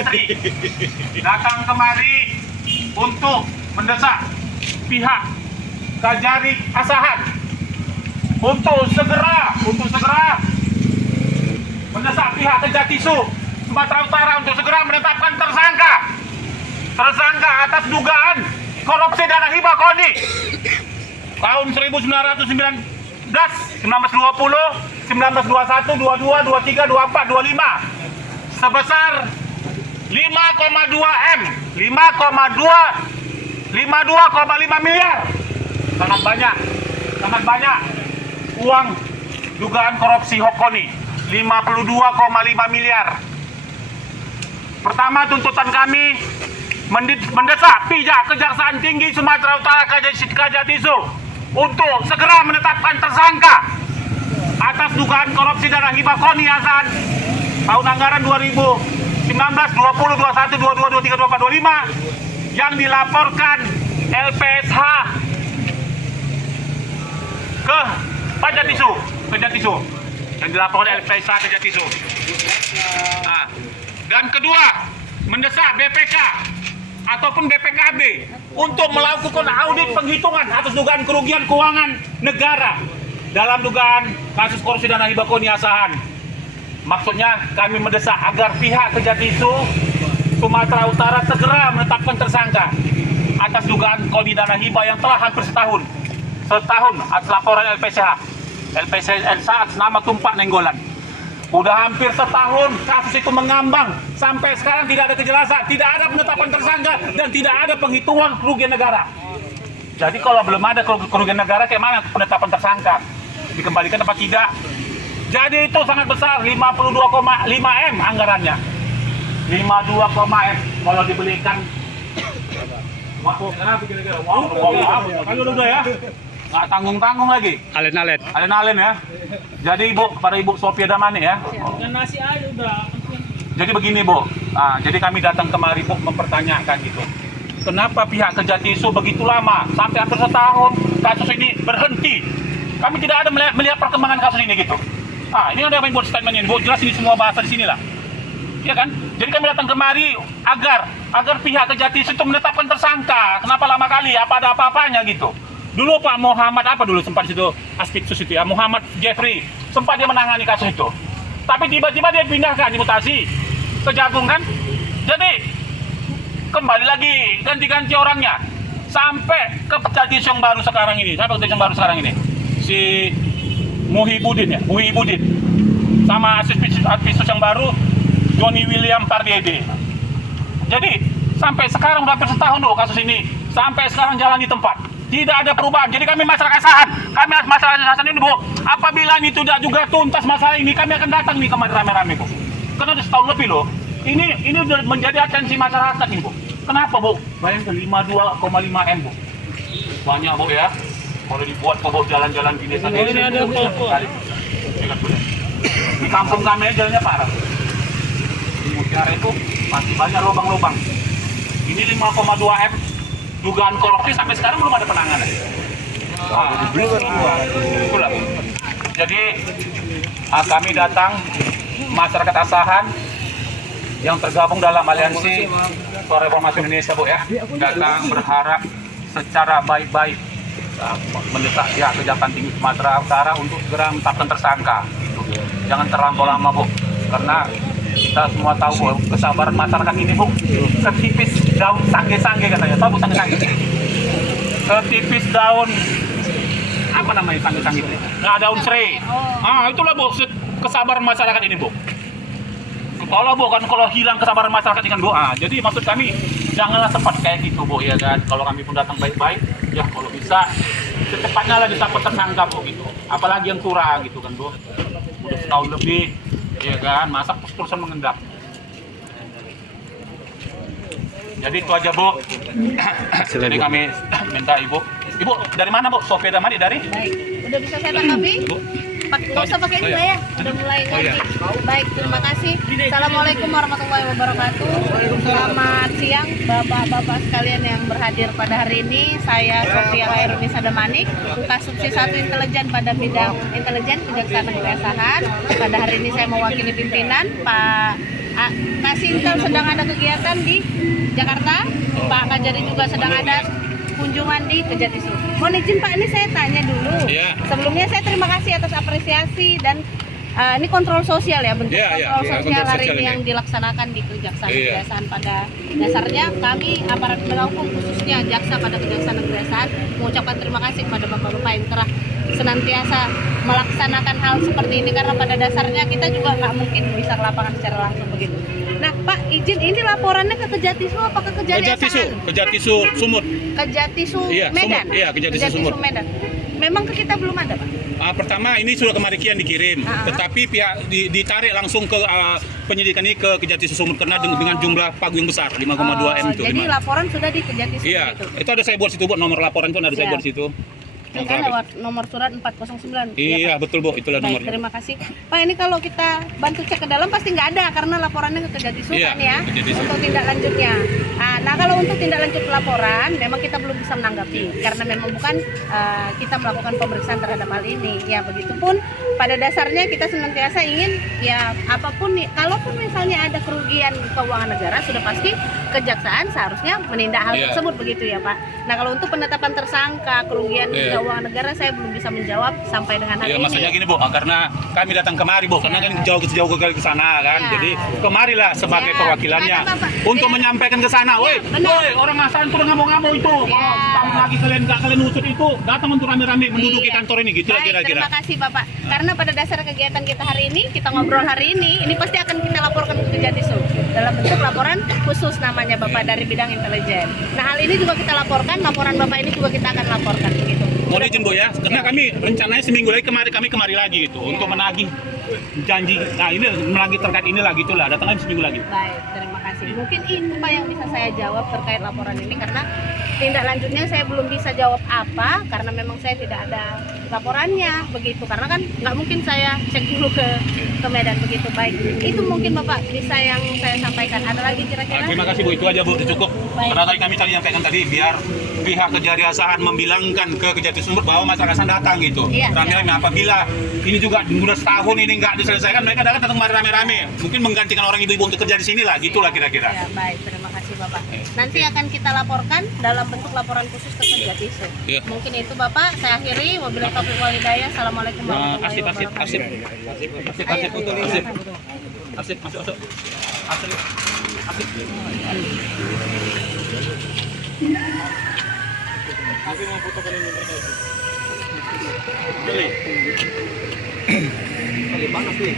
Antasari datang kemari untuk mendesak pihak Kajari Asahan untuk segera mendesak pihak Kejatisu Sumatera Utara untuk segera menetapkan tersangka atas dugaan korupsi dana hibah KONI tahun 1919, 1920, 1921, 22, 23, 24, 25 sebesar 5,2 M, 52,5 miliar. Sangat banyak uang dugaan korupsi KONI, 52,5 miliar. Pertama, tuntutan kami mendesak pihak Kejaksaan Tinggi Sumatera Utara Kejatisu untuk segera menetapkan tersangka atas dugaan korupsi dana hibah KONI Asahan tahun anggaran 2019, 20, 21, 22, 23, 24, 25 yang dilaporkan LPSH ke Kejatisu yang dilaporkan LPSH Kejatisu. Dan kedua, mendesak BPK ataupun BPKB untuk melakukan audit penghitungan atas dugaan kerugian keuangan negara dalam dugaan kasus korupsi dana hibah KONI Asahan. Maksudnya kami mendesak agar pihak Kejatisu Sumatera Utara segera menetapkan tersangka atas dugaan KONI dana hibah yang telah hampir setahun atas laporan LPSH atas nama Tumpak Nenggolan. Udah hampir setahun kasus itu mengambang, sampai sekarang tidak ada kejelasan, tidak ada penetapan tersangka, dan tidak ada penghitungan kerugian negara. Jadi kalau belum ada kerugian negara, kayak mana penetapan tersangka? Dikembalikan apa tidak? Jadi itu sangat besar, 52,5 M anggarannya. 52,M kalau dibelikan. Kalau udah ya, nggak tanggung-tanggung lagi. Alen-alen ya. Jadi Ibu, kepada Ibu Sofia Damani ya. Nasi aja udah. Jadi begini Bu, jadi kami datang kemari Bu mempertanyakan gitu. Kenapa pihak Kejatisu begitu lama, sampai hampir setahun kasus ini berhenti? Kami tidak ada melihat perkembangan kasus ini gitu. Ini ada yang buat statement ini, Bu, jelas ini semua bahasa di sinilah. Ya kan? Jadi kami datang kemari agar pihak Kejatisu itu menetapkan tersangka. Kenapa lama kali? Apa ada apa-apanya gitu? Dulu Pak Muhammad apa dulu sempat situ Aspiksus itu ya, Muhammad Jeffrey sempat dia menangani kasus itu. Tapi tiba-tiba dia pindahkan dimutasi ke Jagung kan. Jadi kembali lagi ganti-ganti orangnya sampai ke Kejatisu yang baru sekarang ini. Si Muhyiddin sama Aspiksus yang baru Johnny William Pardede. Jadi sampai sekarang udah hampir setahun loh kasus ini, sampai sekarang jalan di tempat. Tidak ada perubahan. Jadi kami masyarakat Asahan ini Bu, apabila ini tidak juga tuntas masalah ini, kami akan datang nih kemarin rame-rame Bu. Karena udah setahun lebih loh. Ini udah menjadi atensi masyarakat nih Bu. Kenapa Bu? Bayangkan 52,5 M Bu. Banyak Bu ya. Kalau dibuat kok jalan-jalan di desa ini ada toko. Di kampung kami jalannya parah. Di Mutiara itu masih banyak lubang-lubang. Ini 5,2 M. Dugaan korupsi sampai sekarang belum ada penanganan. Itulah. Jadi kami datang masyarakat Asahan yang tergabung dalam aliansi Suara Reformasi Indonesia Bu ya, datang berharap secara baik-baik mendesak pihak Kejaksaan Tinggi Sumatera Utara untuk segera menetapkan tersangka. Jangan terlampau lama Bu, karena kita semua tahu Bu, kesabaran masyarakat ini Bu ketipis daun sangge-sangge katanya. Tahu Bu sangge-sangge? Ketipis daun apa namanya sangge-sangge itu? Nah, daun serai. Itulah Bu kesabaran masyarakat ini Bu. Kalau hilang kesabaran masyarakat ini kan Bu. Jadi maksud kami janganlah sempat kayak gitu Bu ya kan. Kalau kami pun datang baik-baik, ya kalau bisa secepatnya lah ditangkap tersangka Bu gitu. Apalagi yang curang gitu kan Bu. Udah setahun lebih. Ya kan, masa terus-terusan mengendap. Jadi itu aja Bu. Jadi kami minta Ibu dari mana Bu? Sofia Damani dari? Baik, udah bisa saya tanggapi? Nggak usah pakai ini ya, udah mulai lagi. Baik, terima kasih. Assalamualaikum warahmatullahi wabarakatuh. Selamat siang Bapak-Bapak sekalian yang berhadir pada hari ini. Saya Sofia Khairunisa Damanik, Kasubsi 1 Intelijen pada bidang intelijen Kejaksaan Negeri Asahan. Pada hari ini saya mewakili pimpinan Pak Kak Sintel sedang ada kegiatan di Jakarta, Pak Kajari juga sedang ada kunjungan di Kejatisu. Mohon izin Pak, ini saya tanya dulu. Iya. Sebelumnya saya terima kasih atas apresiasi dan ini kontrol sosial ya, bentuk Iya, kontrol iya, sosial kontrol hari sosial ini ini. yang dilaksanakan di Kejaksaan Iya. Kejaksaan. Pada dasarnya kami aparat penegak hukum khususnya jaksa pada Kejaksaan Kejaksaan mengucapkan terima kasih kepada bapak-bapak yang telah senantiasa melaksanakan hal seperti ini, karena pada dasarnya kita juga nggak mungkin bisa ke lapangan secara langsung begitu. Nah Pak, izin ini laporannya ke Kejatisu apa ke Kejatisu Sumut. Kejatisu Iya, Medan. Sumut. Iya, Kejatisu Sumut. Medan. Memang ke kita belum ada Pak. Pertama ini sudah ke Marikian dikirim, tetapi pihak ditarik langsung ke penyidikan ini ke Kejatisu Sumut karena dengan jumlah pagu yang besar 5,2 M itu. Jadi laporan sudah di Kejatisu Iya, itu. itu ada saya buat situ, Bu. Nomor laporan itu ada saya Siap. buat situ. Ini kan lewat nomor surat 409. Iya, Pak? betul Bu, itulah Baik, nomornya. terima kasih. Pak, ini kalau kita bantu cek ke dalam pasti nggak ada karena laporannya ke Kejatisu Iya, kan ya, Kejatisu. untuk tindak lanjutnya. Nah, kalau untuk tindak lanjut laporan memang kita belum bisa menanggapi karena memang bukan kita melakukan pemeriksaan terhadap hal ini. Ya, begitupun pada dasarnya kita senantiasa ingin ya apapun, kalaupun misalnya ada kerugian keuangan negara sudah pasti kejaksaan seharusnya menindak hal Iya. tersebut begitu ya Pak. Nah, kalau untuk penetapan tersangka kerugian Iya. keuangan negara saya belum bisa menjawab sampai dengan hari Ya, ini. maksudnya gini Bu, karena kami datang kemari Bu, karena kan jauh ke sana kan. Ya. Jadi kemarilah sebagai Ya, perwakilannya karena Bapak- untuk ya. menyampaikan ke sana. Woi, benar. woi, orang Masan tuh ngamuk-ngamuk itu. Ya. Kalau lagi kalian usut itu, datang untuk rame-rame menduduki Iya. kantor ini gitu lah Baik, kira-kira. terima kasih Bapak. Karena pada dasar kegiatan kita hari ini, kita ngobrol hari ini pasti akan kita laporkan ke Kejatisu dalam bentuk laporan khusus namanya Bapak dari bidang intelijen. Nah, hal ini juga kita laporkan, laporan Bapak ini juga kita akan laporkan begitu. Mohon izin Bu ya, karena kami rencananya seminggu lagi kami kemari lagi gitu untuk menagih janji. Nah ini menagih terkait inilah gitulah, datang lagi seminggu lagi. Baik, terima kasih. Mungkin itu Pak yang bisa saya jawab terkait laporan ini karena tindak lanjutnya saya belum bisa jawab apa karena memang saya tidak ada laporannya begitu, karena kan nggak mungkin saya cek dulu ke Medan begitu. Baik, itu mungkin Bapak bisa yang saya sampaikan. Ada lagi kira-kira? Terima kasih Bu, itu aja Bu, cukup. Baik. Karena tadi kami nyampaikan tadi biar pihak Kejariasahan membilangkan ke Kejati Sumut bahwa masyarakat datang gitu. Iya, Rame-rame apabila ini juga sudah setahun ini nggak diselesaikan, mereka datang kemari rame-rame. Mungkin menggantikan orang ibu-ibu untuk kerja di sini lah, gitulah kira-kira. Ya, baik, terima kasih Bapak. Nanti akan kita laporkan dalam bentuk laporan khusus ke Kejatisu. Iya. Mungkin itu Bapak, saya akhiri. Wabillahi taufiq wal hidayah. Assalamualaikum warahmatullahi Asip, wabarakatuh. asip, asip, asip, asip, asip, asip, masuk, masuk, asip, asip. Tapi mau fotokan ini terkait. Beli. Beli panas nih.